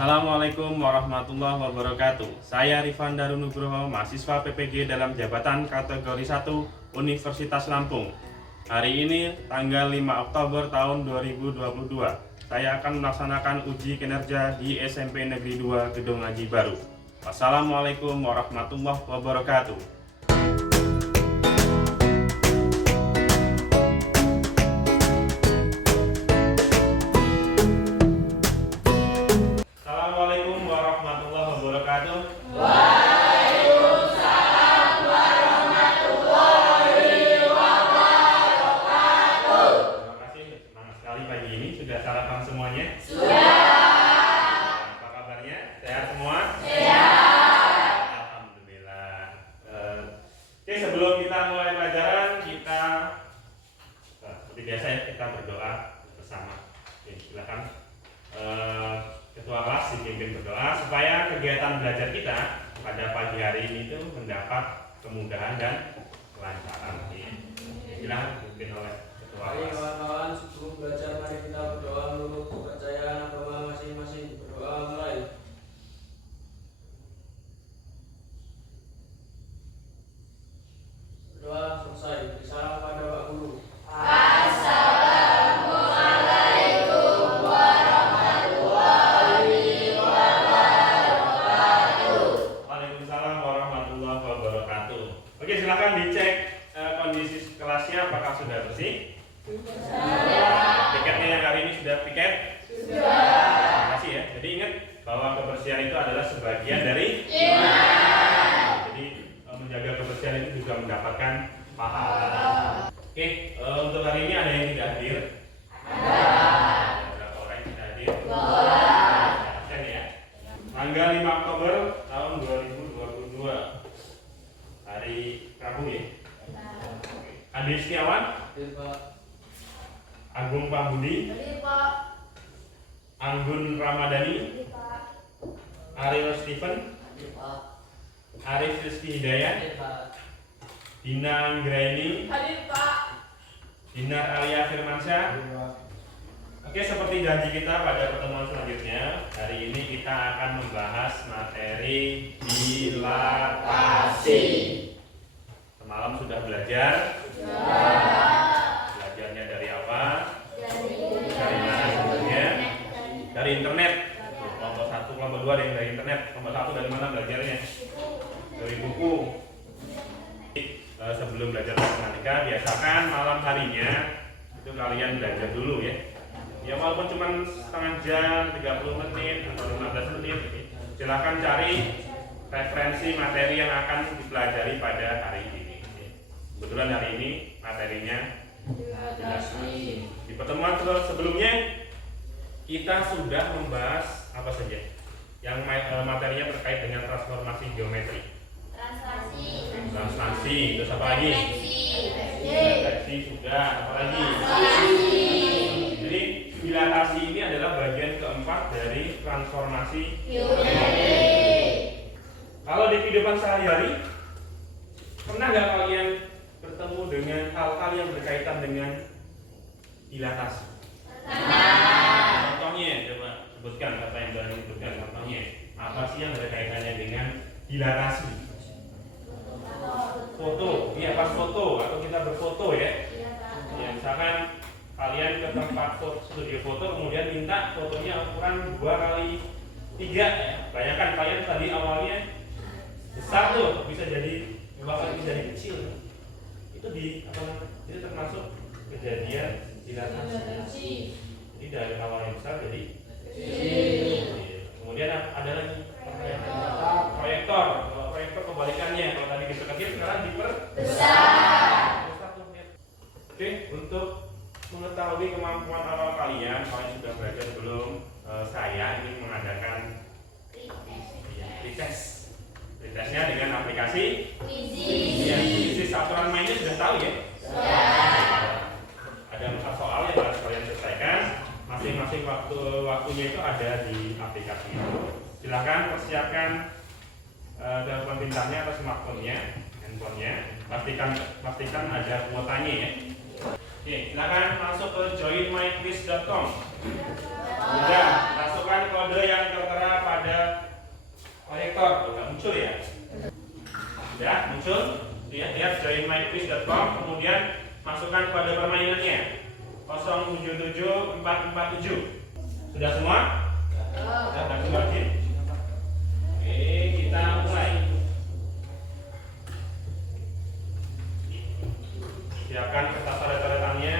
Assalamualaikum warahmatullahi wabarakatuh. Saya Rifan Darunugroho, mahasiswa PPG dalam jabatan kategori 1 Universitas Lampung. Hari ini tanggal 5 Oktober tahun 2022. Saya akan melaksanakan uji kinerja di SMP Negeri 2 Gedung Aji Baru. Wassalamualaikum warahmatullahi wabarakatuh. Assalamualaikum warahmatullahi wabarakatuh. Waalaikumsalam warahmatullahi wabarakatuh. Terima kasih, semangat sekali pagi ini. Sudah sarapan semuanya? Sudah. Apa kabarnya? Sehat semua? Sehat. Alhamdulillah. Oke, sebelum kita mulai pelajaran, kita seperti biasa ya, kita berdoa bersama. Oke, silakan. Ketua kelas dipimpin berdoa supaya kegiatan belajar kita pada pagi hari ini itu mendapat kemudahan dan kelancaran. Silakan dipimpin oleh ketua Mari kelas. kawan-kawan, sebelum belajar mari kita berdoa menurut kepercayaan agama masing-masing. Berdoa mulai. Berdoa selesai. Beri salam pada Pak Guru. Assalamualaikum warahmatullahi wabarakatuh. Waalaikumsalam warahmatullahi wabarakatuh. Oke, silakan dicek kondisi kelasnya apakah sudah bersih. Piketnya yang hari ini sudah piket? Terima kasih ya. Jadi ingat bahwa kebersihan itu adalah sebagian dari Jadi menjaga kebersihan itu juga mendapatkan pahala. Oke, untuk hari ini ada yang tidak hadir? Ada berapa orang yang tidak hadir? Absen ya. Tanggal 5 Oktober tahun 2022. Hari Rabu ya. Andi Setiawan, Hadir Pak. Agung Pambudi, Anggun Ramadhani, Ariel Steven, Hadir Pak. Arif Rizky Hidayat, Hadir Pak. Dina Anggraini, Hadir Pak. Dinar Alia Firmansyah. Hadir Pak. Oke, seperti janji kita pada pertemuan selanjutnya, hari ini kita akan membahas materi dilatasi. Semalam sudah belajar. Belajarnya dari apa? Dari mana sumbernya? Dari internet. Kelompok 1, kelompok 2 ada yang dari internet. Kelompok 1 dari mana belajarnya? Dari buku. Sebelum belajar matematika, biasakan malam harinya itu kalian belajar dulu ya. Ya walaupun cuma setengah jam, 30 menit atau 15 menit, silakan cari referensi materi yang akan dipelajari pada hari ini. Kebetulan hari ini materinya dilatasi. Di pertemuan sebelumnya kita sudah membahas apa saja yang materinya terkait dengan transformasi geometri. Translasi, terus apa lagi? Refleksi sudah, apa lagi? Jadi dilatasi ini adalah bagian keempat dari transformasi geometri. Kalau di kehidupan sehari-hari, pernah nggak kalian bertemu dengan hal-hal yang berkaitan dengan dilatasi? Contohnya, coba sebutkan, kata yang berani sebutkan contohnya. Apa sih yang berkaitannya dengan dilatasi? Foto, iya pas foto atau kita berfoto ya. Ya, misalkan kalian ke tempat studio foto kemudian minta fotonya ukuran 2x3 ya. Bayangkan kalian tadi awalnya besar tuh, bisa jadi bahkan bisa jadi kecil. Itu itu termasuk kejadian dilatasi. Jadi dari awalnya besar jadi kecil. Kemudian ada lagi proyektor. Kalau proyektor kebalikannya, kalau tadi diperkecil sekarang diperbesar. Oke, untuk mengetahui kemampuan awal kalian sudah belajar belum? Saya ingin mengadakan pretest. Pretestnya dengan aplikasi Quizzes. Aturan mainnya sudah tahu ya? Ada 4 soal yang harus kalian selesaikan. Masing-masing waktunya itu ada di aplikasi itu. Silahkan persiapkan telepon pintarnya atau smartphone-nya, handphone-nya. Pastikan ada kuotanya ya. Oke, silakan masuk ke joinmyquiz.com. Sudah, masukkan kode yang tertera proyektor, nggak muncul ya? Sudah muncul, lihat joinmyquiz.com, kemudian masukkan kode permainannya 077447. Sudah semua? Sudah kasih wajib. Oke, kita mulai. Siapkan kertas coret-coretannya.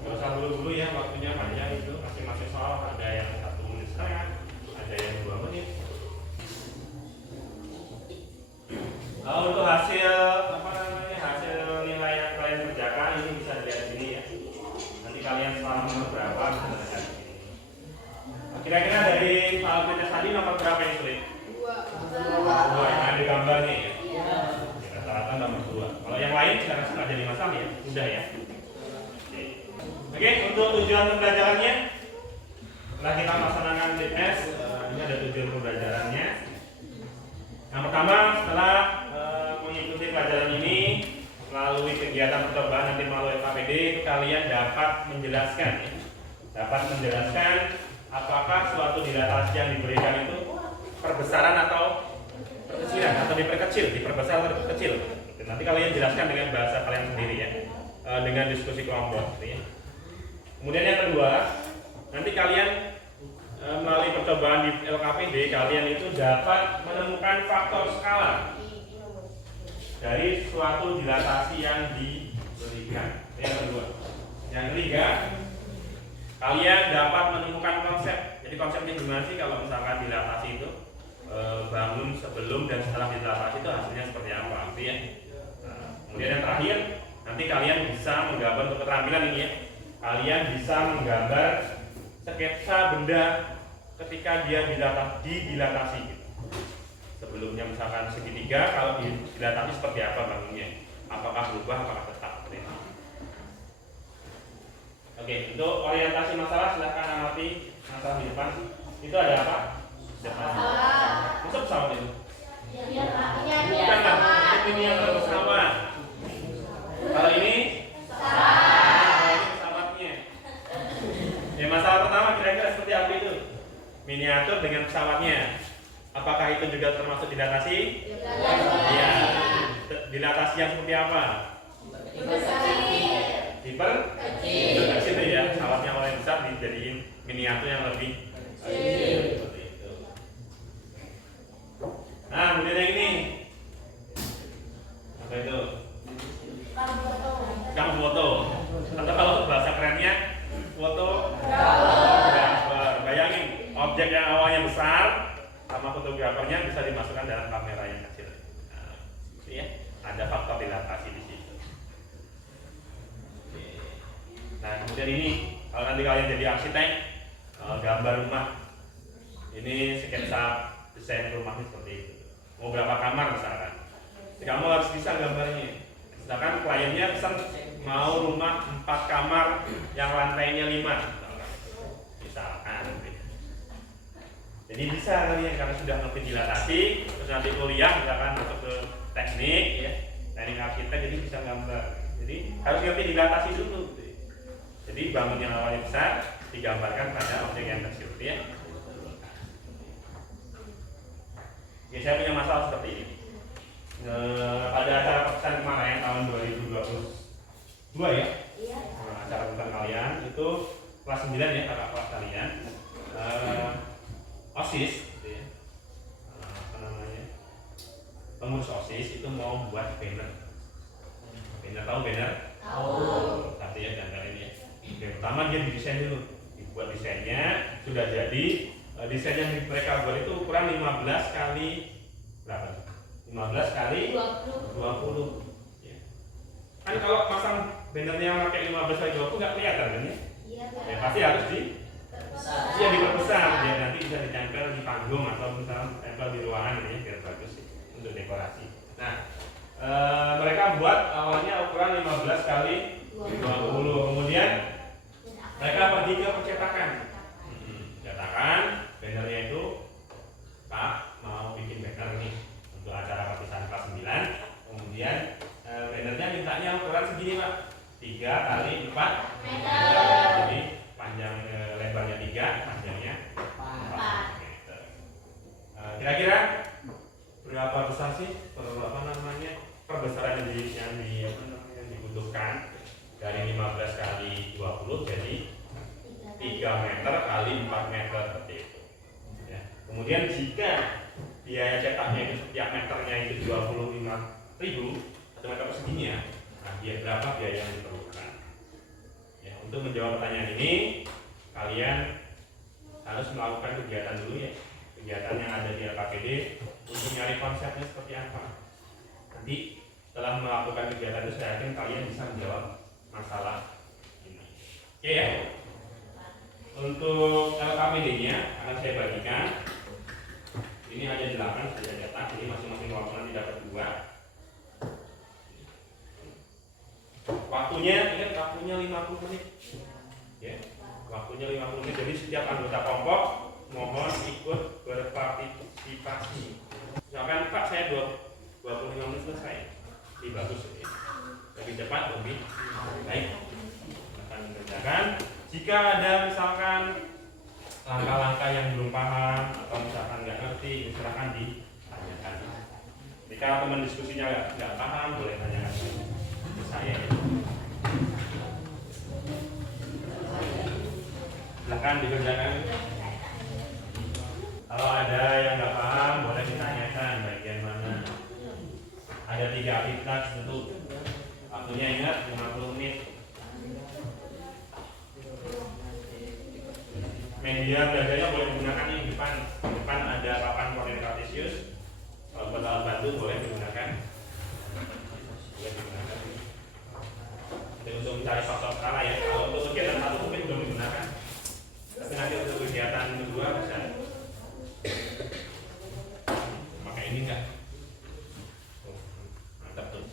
Gak usah buru-buru ya, waktunya panjang itu. Masing-masing soal ada yang 1 menit setengah, ada yang 2 menit. Untuk hasil hasil nilai yang kalian kerjakan ini bisa dilihat di sini ya. Nanti kalian setelah nomor berapa bisa lihat di sini. Kira-kira dari soal pretest tadi nomor berapa yang sulit? 2 yang ada gambarnya ya. Rata-rata nomor 2. Kalau yang lain saya rasa nggak jadi masalah ya, mudah ya. Oke, untuk tujuan pembelajarannya, setelah kita melaksanakan pretest, ini ada tujuan pembelajarannya. Yang pertama, setelah mengikuti pelajaran ini melalui kegiatan percobaan nanti melalui KPD, itu kalian dapat menjelaskan ya. Dapat menjelaskan apakah suatu dilatasi yang diberikan itu perbesaran atau perkecilan atau diperbesar atau diperkecil. Nanti kalian jelaskan dengan bahasa kalian sendiri ya, dengan diskusi kelompok gitu ya. Kemudian yang kedua, nanti kalian melalui percobaan di LKPD kalian itu dapat menemukan faktor skala dari suatu dilatasi yang diberikan. Yang kedua, yang ketiga, kalian dapat menemukan konsep. Jadi konsepnya gimana sih kalau misalkan dilatasi itu bangun sebelum dan setelah dilatasi itu hasilnya seperti apa, gitu ya. Kemudian yang terakhir, nanti kalian bisa menggambar untuk keterampilan ini ya. Kalian bisa menggambar sketsa benda ketika dia dilatasi gitu. Sebelumnya misalkan segitiga, kalau dilatasi seperti apa bangunnya, apakah berubah, apakah tetap gitu ya. Oke, untuk orientasi masalah silahkan amati masalah di depan. Itu ada apa? Masuk pesawat itu? Bukan kan? Ini miniatur pesawat. Kalau ini? Pesawatnya. Ya, masalah pertama kira-kira seperti apa itu? Miniatur dengan pesawatnya. Apakah itu juga termasuk dilatasi? Iya. Dilatasi yang seperti apa? Kecil ya. Pesawatnya oleh besar dijadiin miniatur yang lebih kecil. Seperti itu. Nah, kemudian yang ini. Apa itu? Kamu foto. Atau kalau bahasa kerennya fotografer. Bayangin, objek yang awalnya besar sama fotografernya bisa dimasukkan dalam kamera yang kecil. Nah, ya, ada faktor dilatasi di situ. Nah, kemudian ini kalau nanti kalian jadi arsitek, gambar rumah. Ini sketsa desain rumahnya seperti itu. Mau berapa kamar misalkan? Kamu harus bisa gambarnya. Misalkan kliennya pesan mau rumah 4 kamar yang lantainya 5 misalkan. Jadi bisa kalian karena sudah ngerti dilatasi, terus nanti kuliah misalkan masuk ke teknik ya, teknik arsitek, jadi bisa gambar. Jadi harus ngerti dilatasi dulu. Jadi bangun yang awalnya besar digambarkan pada objek yang kecil ya. Ya, saya punya masalah seperti ini. Pada acara perpisahan kemarin tahun 2022 ya, acara perpisahan kalian itu kelas 9 ya, kakak kelas kalian OSIS gitu ya. Apa namanya, pengurus OSIS itu mau buat banner. Tahu banner? Tahu. Tapi ya gambar ini ya. Yang pertama dia didesain dulu, dibuat desainnya, sudah jadi. Desain yang mereka buat itu ukuran 15 kali berapa? 15 kali 20 ya. Kan kalau pasang bannernya pakai 15 kali 20 nggak kelihatan kan ya? Ya pasti harus diperbesar ya, nanti bisa ditempel di panggung atau misalnya tempel di ruangan ini biar bagus sih, untuk dekorasi. Nah, mereka buat awalnya ukuran 15 kali 20, kemudian mereka pergi ke percetakan. Bannernya itu, Pak mau bikin banner nih untuk acara perpisahan kelas 9. Kemudian bannernya mintanya ukuran segini Pak, 3 kali 4 meter. Jadi panjang lebar 3 meter kali 4 meter seperti itu. Ya. Kemudian jika biaya cetaknya itu setiap meternya itu 25.000 atau meter perseginya, nah berapa biaya yang diperlukan? Ya, untuk menjawab pertanyaan ini, kalian harus melakukan kegiatan dulu ya, kegiatan yang ada di LKPD untuk nyari konsepnya seperti apa. Nanti setelah melakukan kegiatan itu saya yakin kalian bisa menjawab masalah ini. Oke ya. Untuk LKPD-nya akan saya bagikan. Ini ada 8 saya cetak, jadi masing-masing kelompok nanti dapat 2. Waktunya, ingat waktunya 50 menit. Ya. Waktunya 50 menit. Jadi setiap anggota kelompok mohon ikut berpartisipasi. Misalkan Pak saya 25 menit selesai. Lebih bagus ya. Lebih cepat, lebih baik. Akan dikerjakan. Jika ada misalkan langkah-langkah yang belum paham atau misalkan nggak ngerti, silakan ditanyakan. Jika teman diskusinya nggak paham, boleh tanyakan ke saya. Silakan dikerjakan. Kalau ada yang nggak paham, boleh ditanyakan bagian mana. Ada 3 aktivitas tentu. Waktunya ingat 50 menit. Media belajarnya boleh digunakan di depan. Di depan ada papan koordinat kartesius. Kalau buat alat bantu boleh digunakan. Boleh digunakan. Jadi untuk mencari faktor skala ya. Kalau untuk kegiatan 1 mungkin belum digunakan. Tapi nanti untuk kegiatan kedua bisa. Pakai ini enggak? Mantap tuh.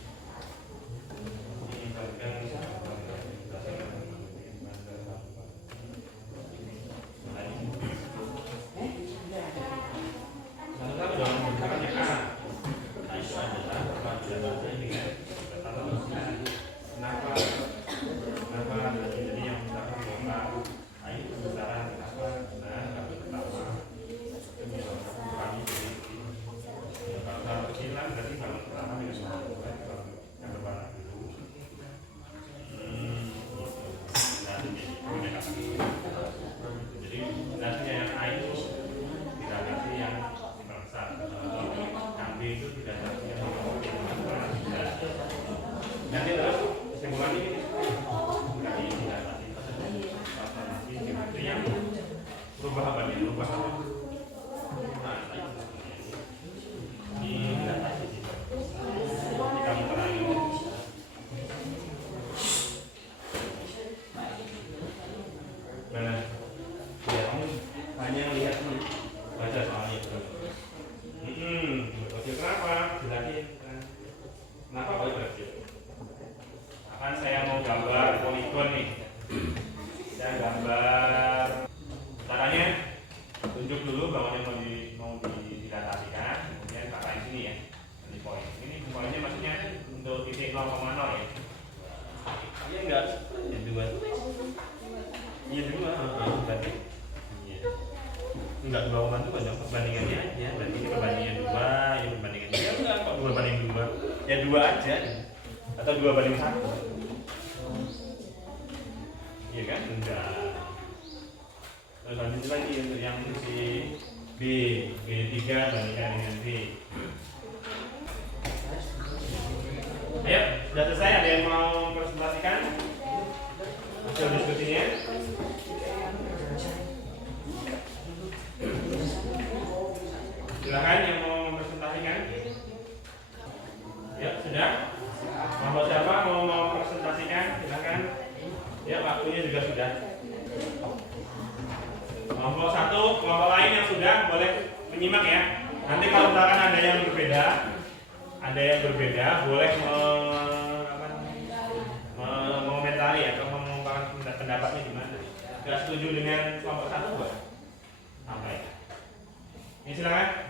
Enggak 2,1 itu banyak perbandingannya aja. Berarti ini perbandingan 2, ini perbandingan 3. Enggak kok 2 banding 2. Ya 2 aja. Atau 2 banding 1. Iya kan? Enggak. Terus lanjut lagi untuk yang si B, B3 bandingkan dengan B. Ayo, sudah selesai. Ada yang mau presentasikan hasil diskusinya? Silakan yang mau mempresentasikan. Ya, sudah. Kelompok siapa mau presentasikan? Silakan. Ya, waktunya juga sudah. Kelompok 1, kelompok lain yang sudah boleh menyimak ya. Nanti kalau misalkan ada yang berbeda, boleh mengomentari atau mengungkapkan pendapatnya gimana. Tidak setuju dengan kelompok 1 buat apa ya? Ini silakan.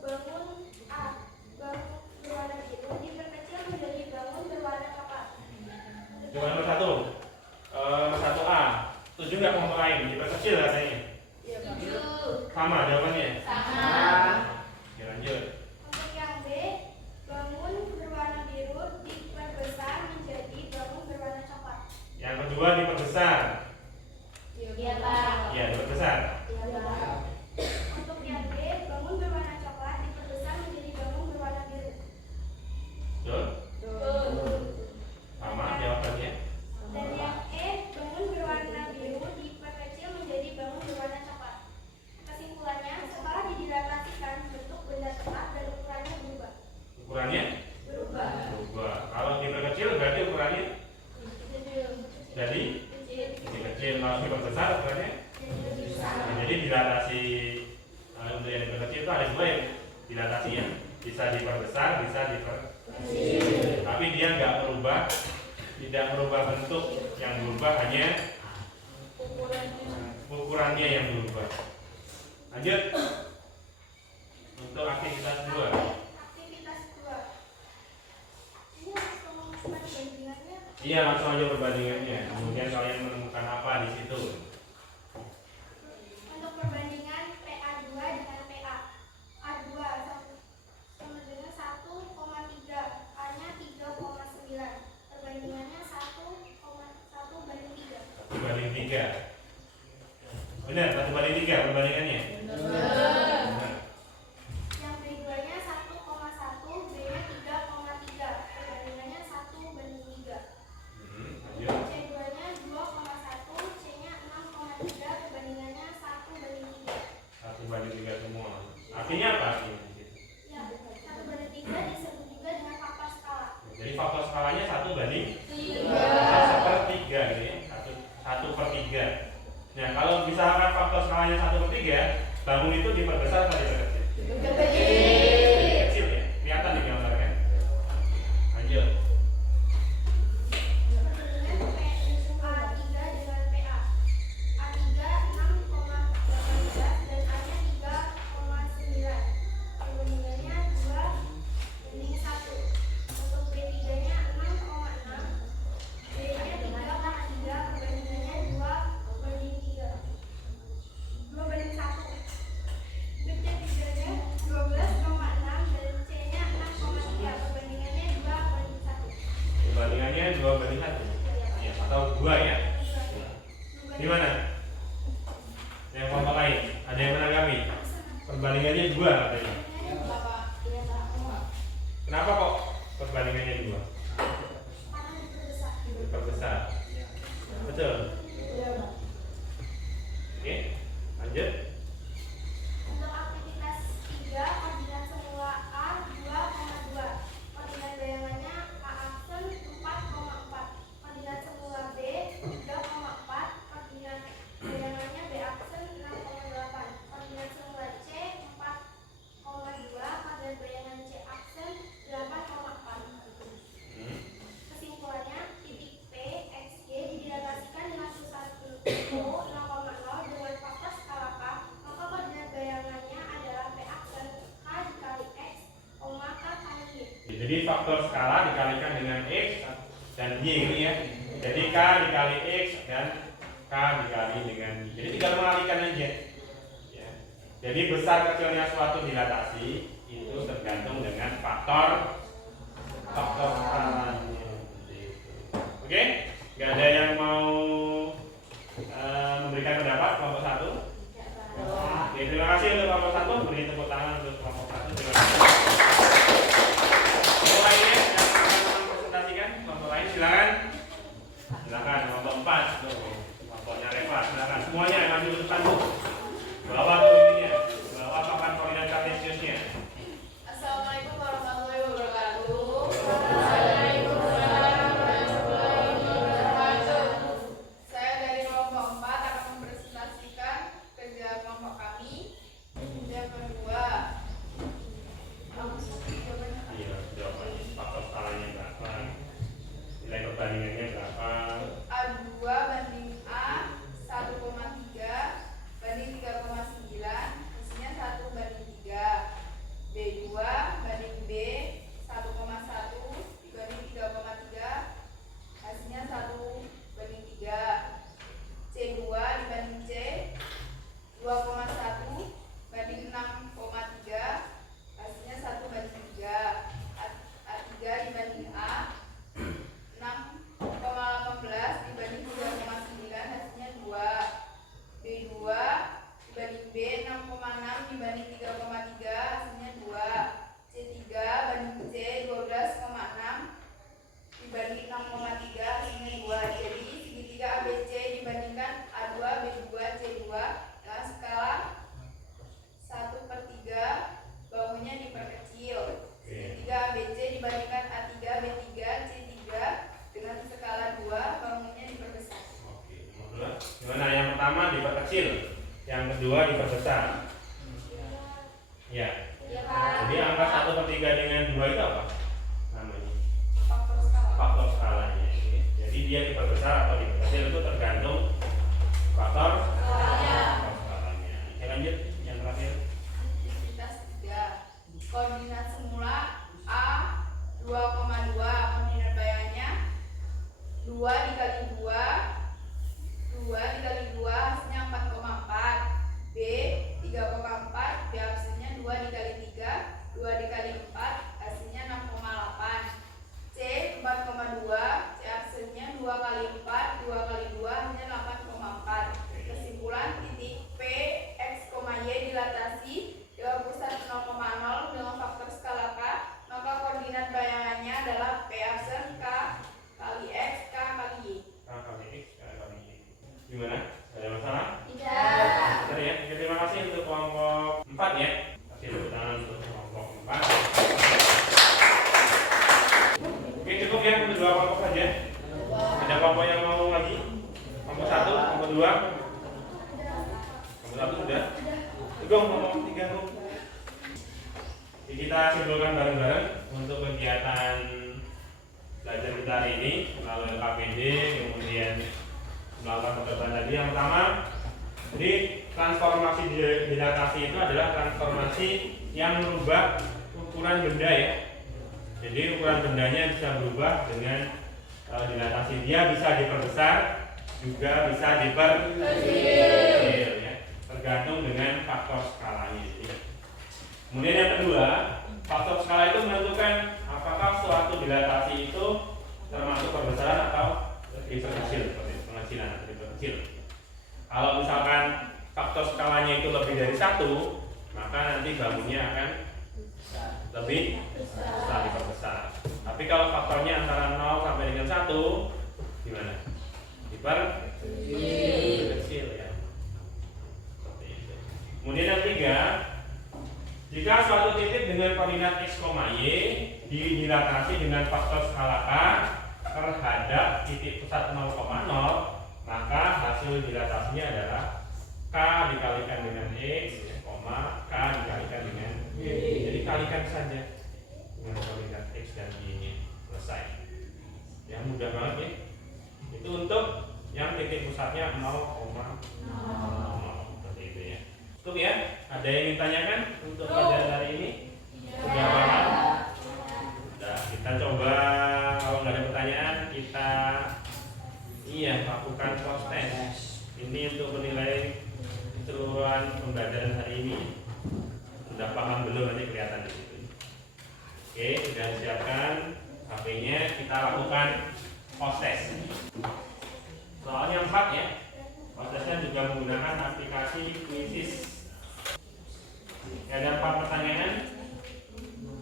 Bangun A. itu ada dua yang dilatasi ya, bisa diperbesar, bisa diperkecil. Tapi dia nggak merubah, tidak merubah bentuk, yang berubah hanya ukurannya yang berubah. Lanjut untuk aktivitas 2. Aktivitas 2. Ini langsung perbandingannya. Iya, langsung aja perbandingannya. Kemudian kalian menemukan apa di situ? Untuk perbandingan PA2 dengan PA. A2 sama dengan 1,3, A-nya 3,9. Perbandingannya 1,1 banding 3. 1 banding 3. Benar, 1 banding 3 perbandingannya. Benar. Yang B2-nya 1,1, B-nya 3,3. Perbandingannya 1 banding 3. Lanjut. C2-nya 2,1, C-nya 6,3. Perbandingannya 1 banding 3. 1 banding 3 semua. Artinya apa artinya? Ya, 1 banding 3 disebut juga dengan faktor skala. Jadi faktor skalanya 1 banding 3. 1/3 gitu ya. 1/3. Nah, kalau misalkan faktor skalanya 1/3, bangun itu diperbesar atau diperkecil? Kecil ya. Kelihatan di gambar kan? Lanjut. Perbandingan A3 dengan PA. A3 6,18 dan A-nya 3,9. Perbandingannya 2 banding 1. Untuk B3-nya 6,6, B-nya 3,3. Perbandingannya 2 banding 3. 2 banding 1. Untuk C3-nya 12,6 dan C-nya 6,3. Perbandingannya 2 banding 1. Perbandingannya 2 banding 1. Ya, atau 2 ya. Gimana? Yang kelompok lain, ada yang menanggapi? Perbandingannya 2 katanya. Kenapa kok perbandingannya 2? Diperbesar. Betul. Oke, lanjut. Untuk aktivitas 3, koordinat semua A 2,2. Koordinat bayangannya A aksen 4,4. Koordinat semua B 3,4. Koordinat bayangannya B aksen 6,8. Koordinat semua C 4,2. Koordinat bayangan C aksen 8,4. Kesimpulannya, titik P, X, Y direlatasikan dengan pusat O 0,0 dengan faktor skala K, maka koordinat bayangannya adalah P aksen K dikali X, K kali Y. Jadi faktor skala dikalikan dengan X dan Y ini ya. Jadi K dikali X dan K dikali dengan Y. Jadi tinggal mengalihkan aja. Ya. Jadi besar kecilnya suatu dilatasi itu tergantung dengan faktor skalanya. Oke? Gak ada yang mau memberikan pendapat kelompok 1? Oke, terima kasih untuk kelompok 1. Beri tepuk tangan untuk kelompok 1. Terima kasih. Kelompok lainnya yang akan presentasikan, kelompok lain silakan. Silakan kelompok 4. Tuh, kelompoknya Reva, silakan. Semuanya maju ke depan tuh. Bawa tuh ininya, bawa papan koordinat kartesiusnya. Assalamualaikum warahmatullahi wabarakatuh. 3 dengan 2 itu apa? Namanya Faktor skala. faktor skalanya. Oke. Jadi dia diperbesar atau diperkecil itu tergantung faktor Skalanya. skalanya. Oke, lanjut yang terakhir. Aktivitas 3. Koordinat semula A 2,2, koordinat bayangannya 2 dikali 2 dikali 2 hasilnya 4,4. B 3,4, B hasilnya 2 dikali 3 dikali 4 hasilnya 6,8. C 4,2, C hasilnya 2 kali 4 kali 2 hasilnya 8,4. Kesimpulan titik P X, Y dilatasi dengan pusat 0,0 dengan faktor skala K, maka koordinat bayangannya adalah P aksen K kali X, K kali Y. K kali X, K kali Y. Gimana? Ada masalah? Tidak. Benar ya? Oke, terima kasih untuk kelompok 4 ya. Kasih tepuk tangan untuk kelompok 4. Oke, cukup ya untuk 2 kelompok saja. Ada kelompok yang mau lagi? Kelompok 1, kelompok 2. Kelompok 1 sudah. Kelompok 3. Jadi kita simpulkan bareng-bareng untuk kegiatan belajar kita hari ini melalui KPD, kemudian melakukan percobaan tadi. Yang pertama, jadi transformasi dilatasi itu adalah transformasi yang merubah ukuran benda ya. Jadi ukuran bendanya bisa berubah dengan dilatasi. Dia bisa diperbesar, juga bisa diperkecil ya, tergantung dengan faktor skalanya. Kemudian yang kedua, faktor skala itu menentukan apakah suatu dilatasi itu termasuk perbesaran atau diperkecil, seperti pengecilan atau diperkecil. Kalau misalkan faktor skalanya itu lebih dari 1, maka nanti bangunnya akan lebih besar, diperbesar. Tapi kalau faktornya antara 0 sampai dengan 1, gimana? Diperkecil ya. Seperti itu. Kemudian yang ketiga, jika suatu titik dengan koordinat X, Y dilatasi dengan faktor skala K terhadap titik pusat 0,0, maka hasil dilatasinya adalah K dikalikan dengan X, K dikalikan dengan Y. Jadi kalikan saja dengan koordinat X dan Y nya, selesai. Ya, mudah banget ya. Itu untuk yang titik pusatnya 0,0. Seperti itu ya. Cukup ya? Ada yang ingin tanyakan untuk pelajaran hari ini? Sudah paham? Sudah. Kita coba, kalau nggak ada pertanyaan, kita lakukan cross test. Ini untuk menilai keseluruhan pembelajaran hari ini. Sudah paham belum? Nanti kelihatan di situ. Oke, sudah siapkan HP-nya. Kita lakukan cross test. Soalnya 4 ya. Prosesnya juga menggunakan aplikasi Quizzes. Ada 4 pertanyaan.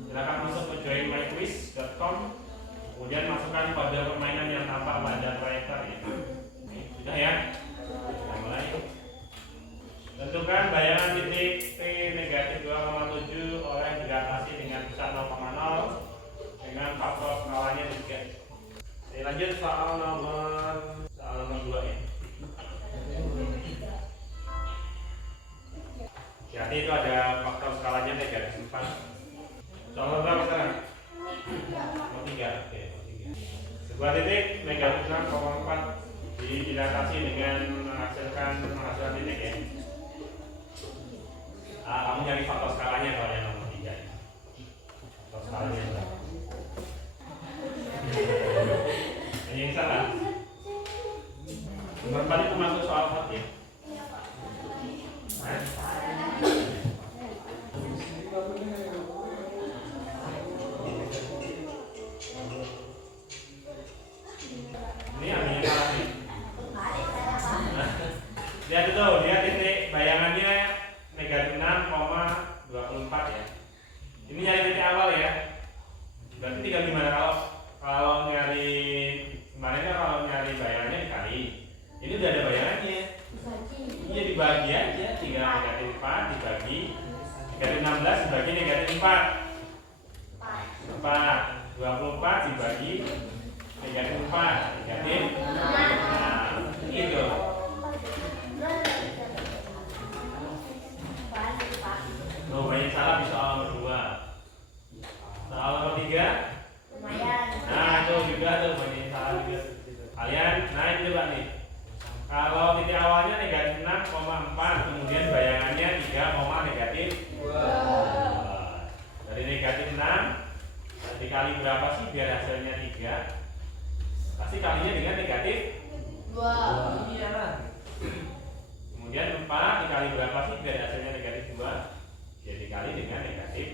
Silakan masuk ke joinmyquiz.com. Kemudian masukkan kode permainan yang tampak pada proyektor ya. Oke, sudah ya. Kita mulai. Tentukan bayangan titik P negatif 2,7 oleh dilatasi dengan pusat 0,0 dengan faktor skalanya 3. Oke, lanjut soal nomor 2 ya. Jadi itu ada faktor skalanya negatif 4. Soal berapa sekarang? 3. Oke, 3. Sebuah titik negatif 6,4 dilatasi dengan menghasilkan titik ya. Kamu nyari faktor skalanya kalau yang nomor 3. Faktor skalanya berapa? Hanya yang salah. Nomor 4 itu masuk soal 4 ya. Ini ada yang salah nih. Lihat itu, dia titik bayangannya negatif 6,24 ya. Ini nyari titik awal ya. Berarti tinggal gimana kalau nyari kemarin kan, kalau nyari bayangannya dikali. Ini udah ada bayangannya. Iya, dibagi aja, tinggal negatif 4 dibagi negatif 16 dibagi negatif 4. 24 dibagi negatif 4 negatif. Nah, gitu. Oh, banyak salah di soal nomor 2. dikali berapa sih biar hasilnya 3? Pasti kalinya dengan negatif 2. Iya lah. Kemudian 4 dikali berapa sih biar hasilnya negatif 2? Ya dikali dengan negatif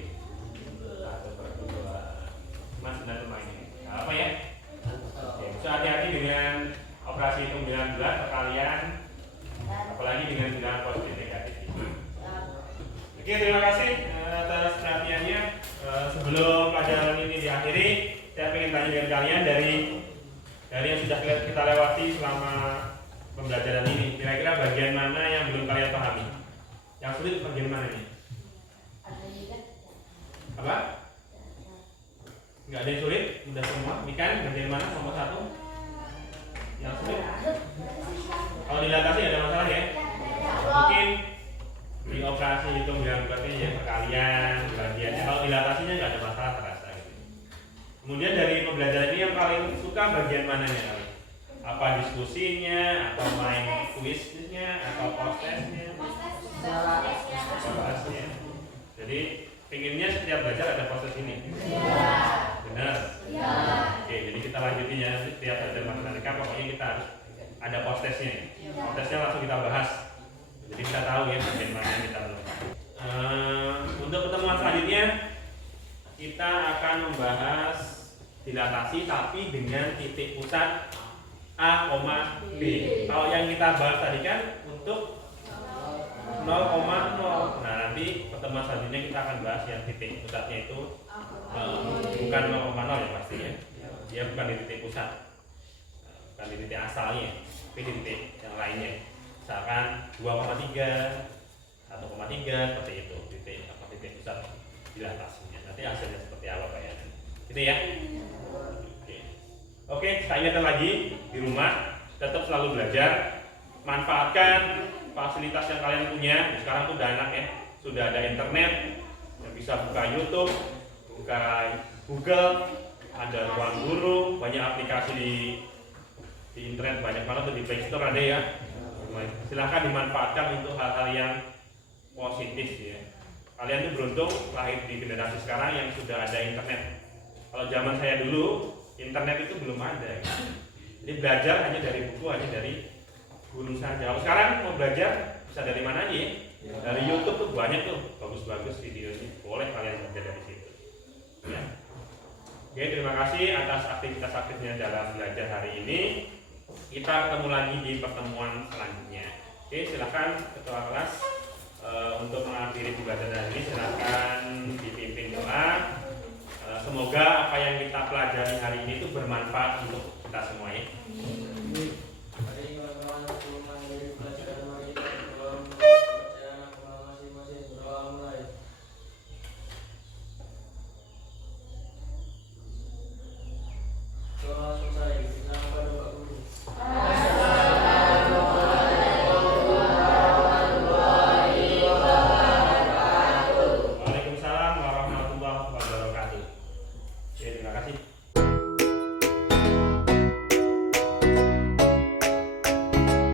1/2. Mas benar rumah ini. Nah, apa ya? Oke, so hati-hati dengan operasi hitung bilangan bulat perkalian, apalagi dengan bilangan positif negatif. Oke, terima kasih atas perhatiannya. Sebelum pelajaran ini diakhiri, saya ingin tanya dengan kalian dari yang sudah kita lewati selama pembelajaran ini. Kira-kira bagian mana yang belum kalian pahami? Yang sulit bagian mana ini? Apa? Nggak ada yang sulit? Udah semua? Ini kan bagian mana nomor 1? Yang sulit? Kalau dilatasi nggak ada masalah ya? Mungkin di operasi hitung bilangan bulatnya ya perkalian, bagiannya. Kalau dilatasinya nggak ada masalah terasa gitu. Kemudian dari pembelajaran ini yang paling suka bagian mananya kali? Apa diskusinya, atau main kuisnya, atau postesnya? Postesnya. Jadi pinginnya setiap belajar ada proses ini. Benar? Oke, jadi kita lanjutin ya setiap belajar matematika. Pokoknya kita harus ada postesnya. Postesnya langsung kita bahas. Jadi kita tahu ya bagian mana yang kita belum. Untuk pertemuan selanjutnya kita akan membahas dilatasi tapi dengan titik pusat A, B. Kalau yang kita bahas tadi kan untuk 0,0. Nah nanti pertemuan selanjutnya kita akan bahas yang titik pusatnya itu bukan 0,0 ya pasti ya. Dia bukan di titik pusat, bukan di titik asalnya, tapi di titik yang lainnya. Misalkan 2,3, 1,3 seperti itu titik pusat dilatasinya. Nanti hasilnya seperti apa Pak ya? Gitu ya. Oke, saya ingatkan lagi di rumah tetap selalu belajar, manfaatkan fasilitas yang kalian punya. Sekarang tuh udah enak ya, sudah ada internet yang bisa buka YouTube, buka Google, ada ruang guru, banyak aplikasi di internet, banyak banget tuh di Play Store ada ya. Silahkan dimanfaatkan untuk hal-hal yang positif ya. Kalian tuh beruntung lahir di generasi sekarang yang sudah ada internet. Kalau zaman saya dulu internet itu belum ada. Jadi belajar hanya dari buku, hanya dari guru saja. Kalau sekarang mau belajar bisa dari mana aja ya? Dari YouTube tuh banyak tuh bagus-bagus videonya. Boleh kalian belajar dari situ. Ya. Oke, terima kasih atas aktivitas-aktifnya dalam belajar hari ini. Kita ketemu lagi di pertemuan selanjutnya. Oke, silakan ketua kelas untuk mengakhiri pembelajaran hari ini silakan dipimpin doa. Semoga apa yang kita pelajari hari ini itu bermanfaat untuk kita semua ya.